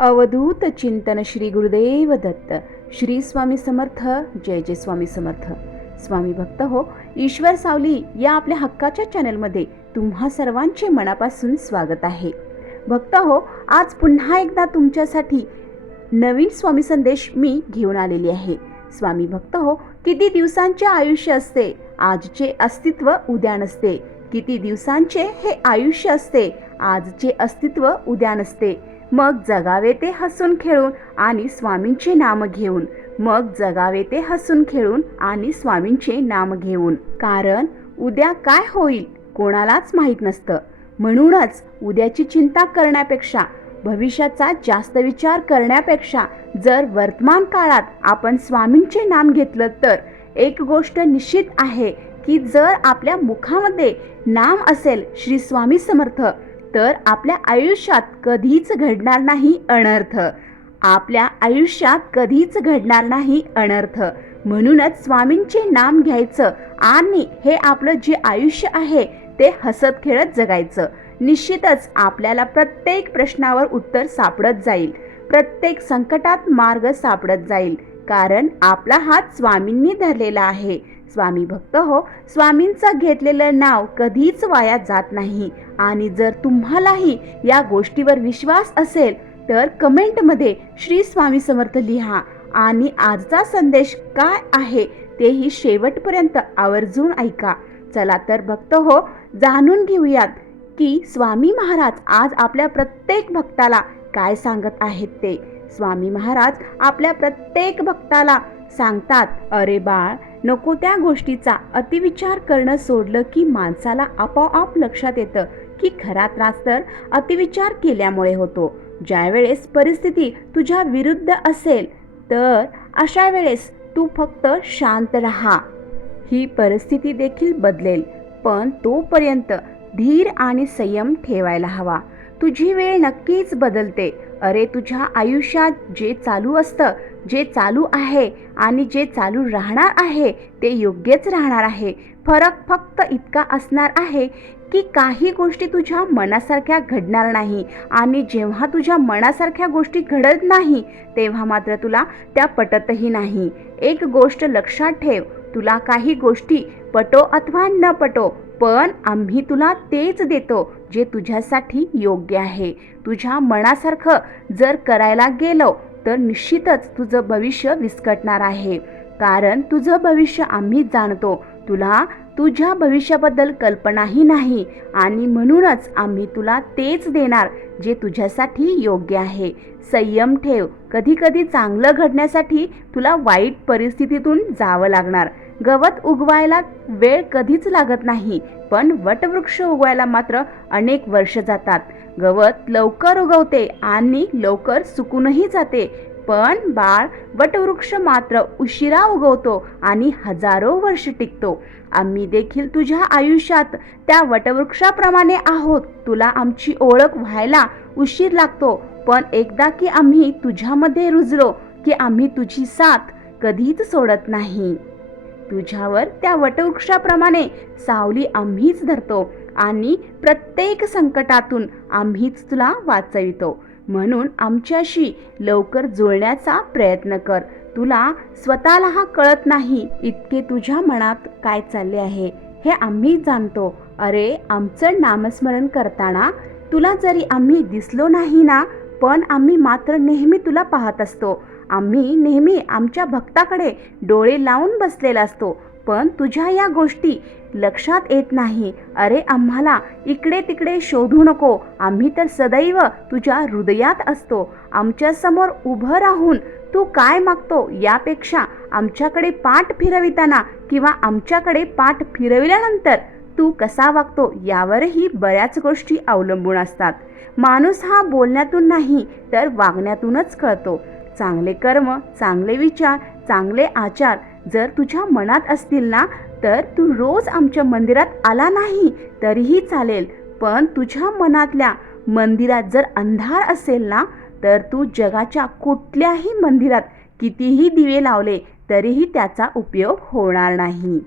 अवधूत चिंतन श्री गुरुदेव दत्त. श्री स्वामी समर्थ. जय जय स्वामी समर्थ. स्वामी भक्त हो ईश्वर सावली या आपल्या हक्काच्या चॅनलमध्ये तुम्हा सर्वांचे मनापासून स्वागत आहे. भक्त हो आज पुन्हा एकदा तुमच्यासाठी नवीन स्वामी संदेश मी घेऊन आलेली आहे. स्वामी भक्त हो किती दिवसांचे आयुष्य असते? आजचे अस्तित्व उद्या नसते. किती दिवसांचे हे आयुष्य असते? आजचे अस्तित्व उद्या नसते. मग जगावे ते हसून खेळून आणि स्वामींचे नाम घेऊन. मग जगावे ते हसून खेळून आणि स्वामींचे नाम घेऊन. कारण उद्या काय होईल कोणालाच माहीत नसतं. म्हणूनच उद्याची चिंता करण्यापेक्षा भविष्याचा जास्त विचार करण्यापेक्षा जर वर्तमान काळात आपण स्वामींचे नाम घेतलं तर एक गोष्ट निश्चित आहे की जर आपल्या मुखामध्ये नाम असेल श्री स्वामी समर्थ तर आपल्या आयुष्यात कधीच घडणार नाही अनर्थ. आपल्या आयुष्यात कधीच घडणार नाही अनर्थ. म्हणूनच स्वामींचे नाम घ्यायचं आणि हे आपलं जे आयुष्य आहे ते हसत खेळत जगायचं. निश्चितच आपल्याला प्रत्येक प्रश्नावर उत्तर सापडत जाईल. प्रत्येक संकटात मार्ग सापडत जाईल. कारण आपला हात स्वामींनी धरलेला आहे. स्वामी भक्त हो स्वामींचं घेतलेलं नाव कधीच वाया जात नाही. आणि जर तुम्हालाही या गोष्टीवर विश्वास असेल तर कमेंटमध्ये श्री स्वामी समर्थ लिहा. आणि आजचा संदेश काय आहे तेही शेवटपर्यंत आवर्जून ऐका. चला तर भक्त हो जाणून घेऊयात की स्वामी महाराज आज आपल्या प्रत्येक भक्ताला काय सांगत आहेत ते. स्वामी महाराज आपल्या प्रत्येक भक्ताला सांगतात अरे बाळ नको त्या गोष्टीचा अतिविचार करणं सोडलं की माणसाला आपोआप लक्षात येतं की खरा त्रास तर अतिविचार केल्यामुळे होतो. ज्यावेळेस परिस्थिती तुझ्या विरुद्ध असेल तर अशा वेळेस तू फक्त शांत राहा. ही परिस्थिती देखील बदलेल पण तोपर्यंत धीर आणि संयम ठेवायला हवा. तुझी वेळ नक्कीच बदलते. अरे तुझ्या आयुष्यात जे चालू असतं जे चालू आहे आणि जे चालू राहणार आहे ते योग्यच राहणार आहे. फरक फक्त इतका असणार आहे की काही गोष्टी तुझ्या मनासारख्या घडणार नाही आणि जेव्हा तुझ्या मनासारख्या गोष्टी घडत नाही तेव्हा मात्र तुला त्या पटतही नाही. एक गोष्ट लक्षात ठेव तुला काही गोष्टी पटो अथवा न पटो पण आम्ही तुला तेच देतो जे तुझ्यासाठी योग्य आहे. तुझ्या मनासारखं जर करायला गेलो तर निश्चितच तुझं भविष्य विस्कटणार आहे. कारण तुझं भविष्य आम्ही जाणतो. तुला तुझ्या भविष्याबद्दल कल्पनाही नाही. आणि म्हणूनच आम्ही तुला तेच देणार जे तुझ्यासाठी योग्य आहे. संयम ठेव. कधी कधी चांगलं घडण्यासाठी तुला वाईट परिस्थितीतून जावं लागणार. गवत उगवायला वेळ कधीच लागत नाही पण वटवृक्ष उगवायला मात्र अनेक वर्ष जातात. गवत लवकर उगवते आणि लवकर सुकूनही जाते पण बाळ वटवृक्ष मात्र उशिरा उगवतो आणि हजारो वर्ष टिकतो. आम्ही देखील तुझ्या आयुष्यात त्या वटवृक्षाप्रमाणे आहोत. तुला आमची ओळख व्हायला उशीर लागतो पण एकदा की आम्ही तुझ्यामध्ये रुजलो की आम्ही तुझी साथ कधीच सोडत नाही. तुझ्यावर त्या वटवृक्षाप्रमाणे सावली आम्हीच धरतो आणि प्रत्येक संकटातून आम्हीच तुला वाचवितो. म्हणून आमच्याशी लवकर जुळण्याचा प्रयत्न कर. तुला स्वतःला हा कळत नाही इतके तुझ्या मनात काय चालले आहे हे आम्ही जाणतो. अरे आमचं नामस्मरण करताना तुला जरी आम्ही दिसलो नाही ना पण आम्ही मात्र नेहमी तुला पाहत असतो. आम्ही नेहमी आमच्या भक्ताकडे डोळे लावून बसलेला असतो. पण तुझ्या या गोष्टी लक्षात येत नाही. अरे आम्हाला इकडे तिकडे शोधू नको. आम्ही तर सदैव तुझ्या हृदयात असतो. आमच्यासमोर उभं राहून तू काय मागतो यापेक्षा आमच्याकडे पाठ फिरविताना किंवा आमच्याकडे पाठ फिरविल्यानंतर तू कसा वागतो यावरही बऱ्याच गोष्टी अवलंबून असतात. माणूस हा बोलण्यातून नाही तर वागण्यातूनच कळतो. चांगले कर्म चांगले विचार चांगले आचार जर तुझ्या मनात असतील ना तर तू रोज आमच्या मंदिरात आला नाही तरीही चालेल. पण तुझ्या मनातल्या मंदिरात जर अंधार असेल ना तर तू जगाच्या कुठल्याही मंदिरात कितीही दिवे लावले तरीही त्याचा उपयोग होणार नाही.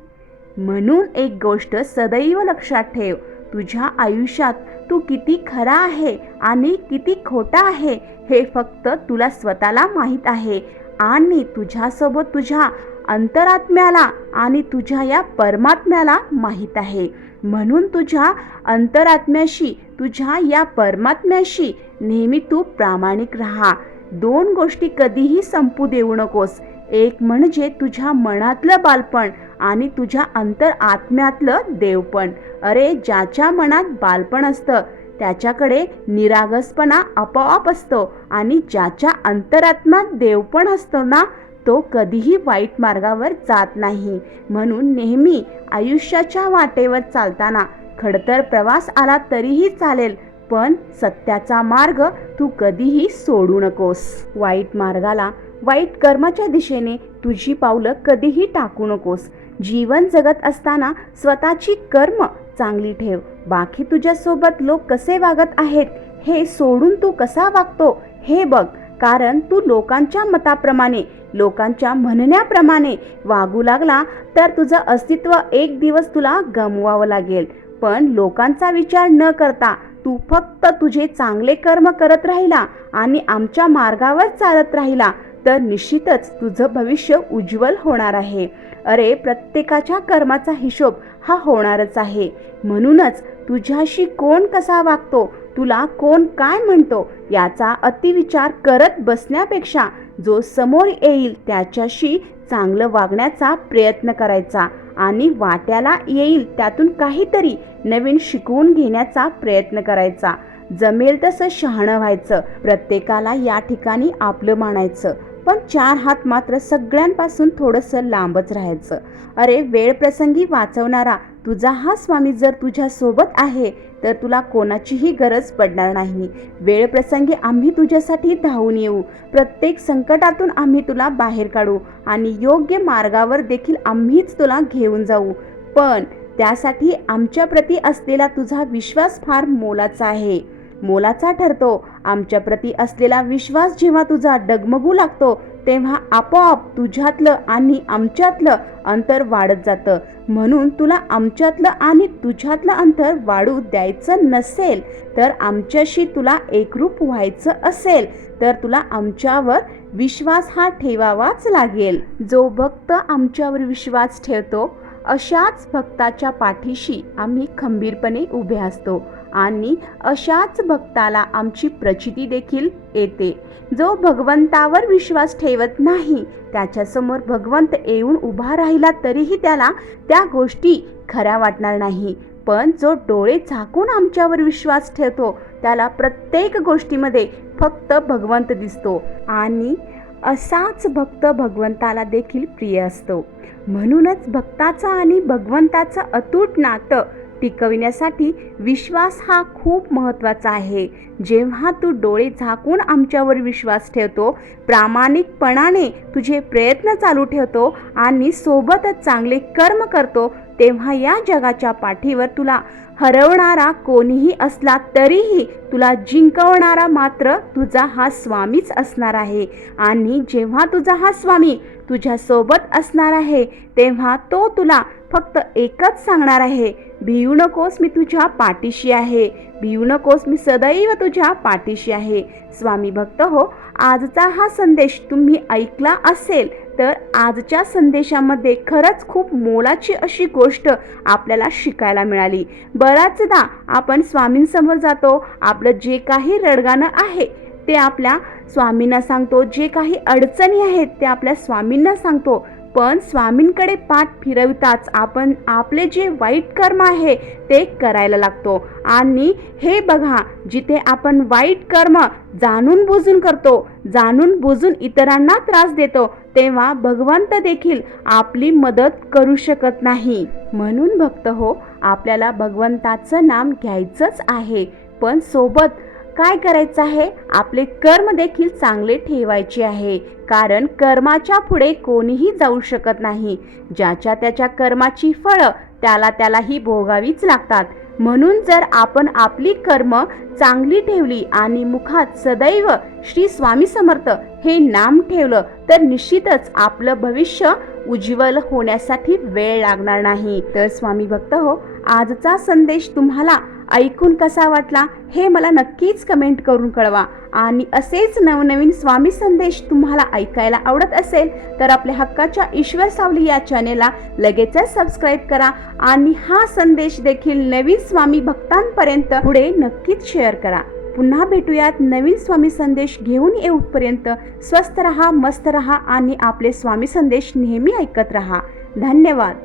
म्हणून एक गोष्ट सदैव लक्षात ठेव. तुझ्या आयुष्यात तू किती खरा आहे आणि किती खोटा आहे हे फक्त तुला स्वतःला माहीत आहे आणि तुझ्यासोबत तुझ्या अंतरात्म्याला आणि तुझ्या या परमात्म्याला माहीत आहे. म्हणून तुझ्या अंतरात्म्याशी तुझ्या या परमात्म्याशी नेहमी तू प्रामाणिक राहा. दोन गोष्टी कधीही संपू देऊ नकोस. एक म्हणजे तुझ्या मनातलं बालपण आणि तुझ्या अंतर आत्म्यातलं देवपण. अरे ज्याच्या मनात बालपण असतं त्याच्याकडे निरागसपणा आपोआप असतो आणि ज्याच्या अंतरात्मात देवपण असतो ना तो कधीही वाईट मार्गावर जात नाही. म्हणून नेहमी आयुष्याच्या वाटेवर चालताना खडतर प्रवास आला तरीही चालेल पण सत्याचा मार्ग तू कधीही सोडू नकोस. वाईट मार्गाला वाईट कर्माच्या दिशेने तुझी पावलं कधीही टाकू नकोस. जीवन जगत असताना स्वतःची कर्म चांगली ठेव. बाकी तुझ्यासोबत लोक कसे वागत आहेत हे सोडून तू कसा वागतो हे बघ. कारण तू लोकांच्या मताप्रमाणे लोकांच्या म्हणण्याप्रमाणे वागू लागला तर तुझं अस्तित्व एक दिवस तुला गमवावं लागेल. पण लोकांचा विचार न करता तू फक्त तुझे चांगले कर्म करत राहिला आणि आमच्या मार्गावर चालत राहिला तर निश्चितच तुझं भविष्य उज्ज्वल होणार आहे. अरे प्रत्येकाच्या कर्माचा हिशोब हा होणारच आहे. म्हणूनच तुझ्याशी कोण कसा वागतो तुला कोण काय म्हणतो याचा अतिविचार करत बसण्यापेक्षा जो समोर येईल त्याच्याशी चांगलं वागण्याचा प्रयत्न करायचा आणि वाट्याला येईल त्यातून काहीतरी नवीन शिकवून घेण्याचा प्रयत्न करायचा. जमेल तसं शहाणं व्हायचं. प्रत्येकाला या ठिकाणी आपलं मानायचं. पण चार हात मात्र सगळ्यांपासून थोडंसं लांबच राहायचं. अरे वेळ प्रसंगी वाचवणारा तुझा हा स्वामी जर तुझ्यासोबत आहे तर तुला कोणाचीही गरज पडणार नाही. वेळ प्रसंगी आम्ही तुझ्यासाठी धावून येऊ. प्रत्येक संकटातून आम्ही तुला बाहेर काढू आणि योग्य मार्गावर देखील आम्हीच तुला घेऊन जाऊ. पण त्यासाठी आमच्याप्रती असलेला तुझा विश्वास फार मोलाचा आहे. मोलाचा ठरतो. आमच्या प्रती असलेला विश्वास जेव्हा तुझा डगमगू लागतो तेव्हा आपोआप तुझ्यातलं आणि आमच्यातलं अंतर वाढत जातं. म्हणून तुला आमच्यातलं आणि तुझ्यातलं अंतर वाढू द्यायचं नसेल तर आमच्याशी तुला एकरूप व्हायचं असेल तर तुला आमच्यावर विश्वास हा ठेवावाच लागेल. जो भक्त आमच्यावर विश्वास ठेवतो अशाच भक्ताच्या पाठीशी आम्ही खंबीरपणे उभे असतो. आणि अशाच भक्ताला आमची प्रचिती देखील येते. जो भगवंतावर विश्वास ठेवत नाही त्याच्यासमोर भगवंत येऊन उभा राहिला तरीही त्याला त्या गोष्टी खऱ्या वाटणार नाही. पण जो डोळे झाकून आमच्यावर विश्वास ठेवतो त्याला प्रत्येक गोष्टीमध्ये फक्त भगवंत दिसतो आणि असाच भक्त भगवंताला देखील प्रिय असतो. म्हणूनच भक्ताचं आणि भगवंताचं अतूट नातं टिकविण्यासाठी विश्वास हा खूप महत्त्वाचा आहे. जेव्हा तू डोळे झाकून आमच्यावर विश्वास ठेवतो प्रामाणिकपणाने तुझे प्रयत्न चालू ठेवतो आणि सोबतच चांगले कर्म करतो तेव्हा या जगाच्या पाठीवर तुला हरवणारा कोणीही असला तरीही तुला जिंकवणारा मात्र तुझा हा स्वामीच असणार आहे. आणि जेव्हा तुझा हा स्वामी तुझ्यासोबत असणार आहे तेव्हा तो तुला फक्त एकच सांगणार आहे भिवू नकोस मी तुझ्या पाठीशी आहे भिवू नकोस मी सदैव तुझ्या पाठीशी आहे. स्वामी भक्त हो आजचा हा संदेश तुम्ही ऐकला असेल तर आजच्या संदेशामध्ये खरंच खूप मोलाची अशी गोष्ट आपल्याला शिकायला मिळाली. बराचदा आपण स्वामींसमोर जातो आपलं जे काही रडगाणं आहे ते आपल्या स्वामींना सांगतो जे काही अडचणी आहेत ते आपल्या स्वामींना सांगतो. पण स्वामींकडे पाठ फिरवताच आपण आपले जे वाईट कर्म आहे ते करायला लागतो. आणि हे बघा जिथे आपण वाईट कर्म जाणून बुजून करतो जाणून बुजून इतरांना त्रास देतो तेव्हा भगवंत देखील आपली मदत करू शकत नाही. म्हणून भक्त हो आपल्याला भगवंताचं नाम घ्यायचंच आहे. पण सोबत काय करायचं आहे? आपले कर्म देखील चांगले ठेवायचे आहे. कारण कर्माच्या पुढे कोणीही जाऊ शकत नाही. ज्याच्या त्याच्या कर्माची फळं त्याला त्यालाही भोगावीच लागतात. म्हणून जर आपण आपली कर्म चांगली ठेवली आणि मुखात सदैव श्री स्वामी समर्थ हे नाम ठेवलं तर निश्चितच आपलं भविष्य उज्ज्वल होण्यासाठी वेळ लागणार नाही. तर स्वामी भक्त हो आजचा संदेश तुम्हाला ऐकून कसा वाटला हे मला नक्कीच कमेंट करून कळवा. आणि असेच नवनवीन स्वामी संदेश तुम्हाला ऐकायला आवडत असेल तर आपल्या हक्काच्या ईश्वर सावली या चॅनेलला लगेचच सबस्क्राईब करा आणि हा संदेश देखील नवीन स्वामी भक्तांपर्यंत पुढे नक्कीच शेअर करा. पुन्हा भेटूयात नवीन स्वामी संदेश घेऊन येऊपर्यंत. स्वस्त रहा मस्त रहा आणि आपले स्वामी संदेश नेहमी ऐकत रहा. धन्यवाद.